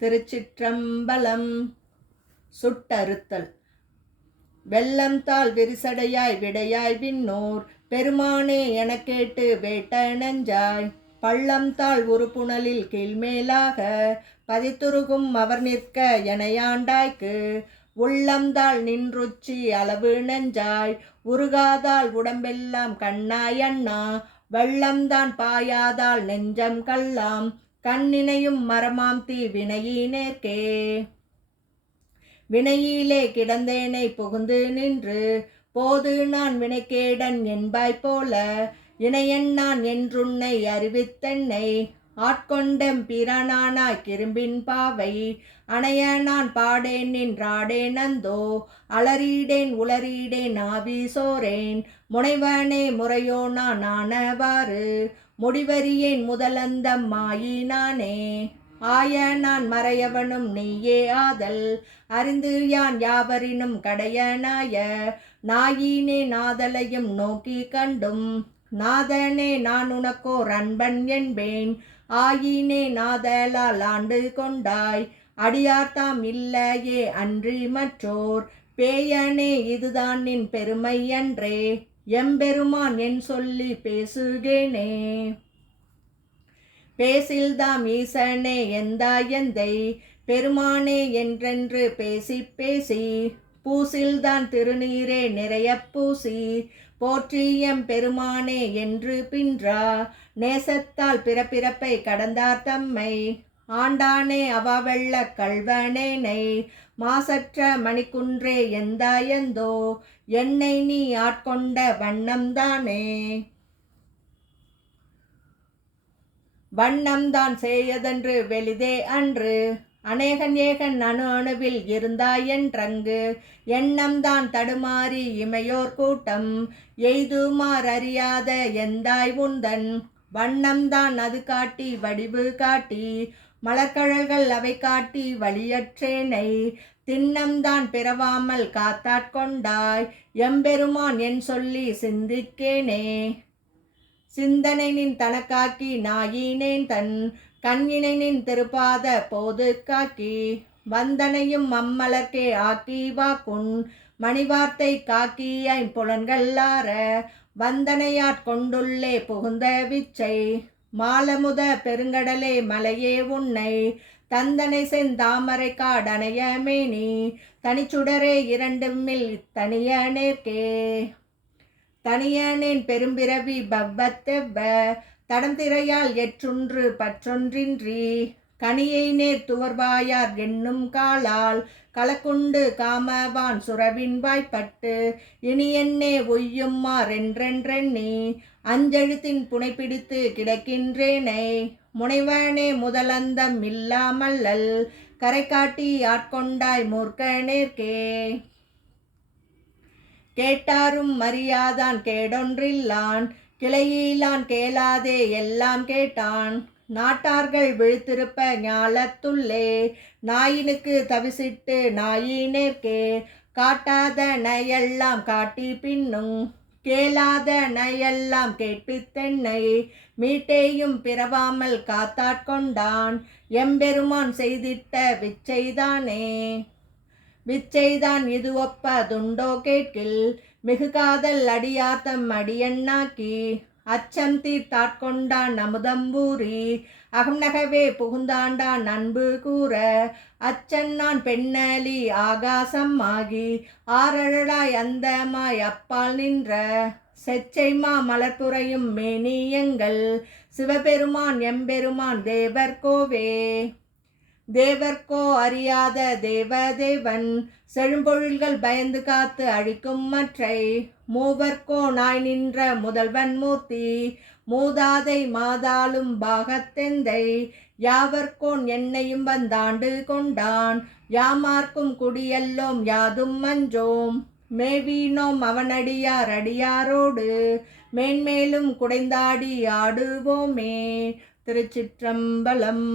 திருச்சிற்றம்பலம். சுட்டறுத்தல். வெள்ளம் தாள் விரிசடையாய் விடையாய் விண்ணோர் பெருமானே எனக் கேட்டு வேட்ட நெஞ்சாய் பள்ளம் தாள் உறுப்புணலில் கீழ்மேலாக பதித்துருகும் அவர் நிற்க எனையாண்டாய்க்கு உள்ளம்தாள் நின்றுச்சி அளவு நெஞ்சாய் உருகாதாள் உடம்பெல்லாம் கண்ணாய் அண்ணா வெள்ளம்தான் பாயாதாள் நெஞ்சம் கல்லாம் கண்ணினையும் மரமாம் தீ வினையினேற்கே. வினையிலே கிடந்தேனை புகுந்து நின்று போது நான் வினைக்கேடன் என்பாய் போல இணையன் நான் என்றுன்னை அறிவித்தென்னை ஆட்கொண்டெம் பிரானானாய் கிரும்பின் பாவை அணைய நான் பாடேன் நின்றாடேன் அந்தோ அலறிடேன் உளறிடேன் ஆவி சோரேன் முனைவனே முறையோ நான் ஆனவாறு முடிவறியேன் முதலந்தம் மாயினானே. ஆய நான் மறையவனும் நீயே ஆதல் அறிந்து யான் யாவரினும் கடையனாய நாயினே நாதலையும் நோக்கி கண்டும் நாதனே நான் உனக்கோர் அன்பன் என்பேன் ஆயினே நாதலால் ஆண்டு கொண்டாய் அடியார்த்தாம் இல்லையே அன்றி மற்றோர் பேயனே இதுதான் நின் பெருமை அன்றே எம்பெருமான் என் சொல்லி பேசுகேனே. பேசில்தாம் ஈசனே எந்தாயந்தை பெருமானே என்றென்று பேசி பேசி பூசில்தான் திருநீரே நிறைய பூசி போற்றியம் பெருமானே என்று பின்றா நேசத்தால் பிறப்பிறப்பை கடந்தார் தம்மை ஆண்டானே அவாவெள்ள கள்வனேனை மாசற்ற மணிக்குன்றே எந்தாயந்தோ என்னை நீ ஆட்கொண்ட வண்ணம்தானே. வண்ணம்தான் செய்யதென்று வெளிதே அன்று அநேகன் ஏகன் அணு அணுவில் இருந்தாயென்றங்கு எண்ணம்தான் தடுமாறி இமையோர் கூட்டம் எய்துமார் அறியாத எந்தாய் உந்தன் வண்ணம்தான் அது காட்டி வடிவு காட்டி மலர்கழல்கள் அவை காட்டி வழியற்றேனை திண்ணம்தான் பிறவாமல் காத்தாட்கொண்டாய் எம்பெருமான் என் சொல்லி சிந்திக்கேனே. சிந்தனை நின் தனக்காக்கி நாயினேன் தன் கண்ணினை நின் திருப்பாத போது காக்கி வந்தனையும் அம்மலர்க்கே ஆக்கி வாக்குன் மணிவார்த்தை காக்கி ஐம்புலன்கள்ளார வந்தனையாட்கொண்டுள்ளே புகுந்த விச்சை மாலமுத பெருங்கடலே மலையே உன்னை தந்தனை செந்தாமரை காடனைய மேனி தனிச்சுடரே இரண்டுமில் தனியனேற்கே. தனியனேன் பெரும்பிறவி பவ்வத்தெவ்வ தடம் திரையால் எற்றுன்று பற்றொன்றின்றி கனியை நேர் துவர்வாயார் என்னும் காலால் கலக்குண்டு காமவான் சுரவின் வாய்ப்பட்டு இனி என்னே ஒய்யும்மார் என்றென்றெண்ணி அஞ்செழுத்தின் புனைப்பிடித்து கிடக்கின்றேனை முனைவனே முதலந்தம் இல்லாமல்லல் கரை காட்டி ஆட்கொண்டாய் மூர்க்கனேற்கே. கேட்டாரும் அறியாதான் கேடொன்றில்லான் கிளையிலான் கேளாதே எல்லாம் கேட்டான் நாட்டார்கள் விழுத்திருப்ப ஞாலத்துள்ளே நாயினுக்கு தவிசிட்டு நாயினேற்கே காட்டாத நயெல்லாம் காட்டி பின்னும் கேளாத நயெல்லாம் கேட்பித்தென்னை மீட்டேயும் பிறவாமல் காத்தாட்கொண்டான் எம்பெருமான் செய்திட்ட விச்சைதானே. விச்சைதான் இது ஒப்பதுண்டோ கேட்கில் மிகு காதல் அடியார்த்தம் அடியண்ணாக்கி அச்சம் தீர்த்தாட்கொண்டான் அமுதம்பூரி அகம் நகவே புகுந்தாண்டான் அன்பு கூற அச்சன் நான் பெண்ணலி ஆகாசம் ஆகி ஆரழலாய் அந்தமாய் அப்பால் நின்ற செச்சைமா மலர்புறையும் மேனியங்கள் சிவபெருமான் எம்பெருமான் தேவர்கோவே. தேவர்கோ அறியாத தேவதேவன் செழும்பொழில்கள் பயந்து காத்து அழிக்கும் மற்றை மூவர்கோ நாய் நின்ற முதல்வன் மூர்த்தி மூதாதை மாதாளும் பாகத்தெந்தை யாவர்கோன் என்னையும் வந்தாண்டு கொண்டான் யாமார்க்கும் குடியல்லோம் யாதும் மஞ்சோம் மேவீனோம் அவனடியார் அடியாரோடு மேன்மேலும் குடைந்தாடி ஆடுவோமே. திருச்சிற்றம்பலம்.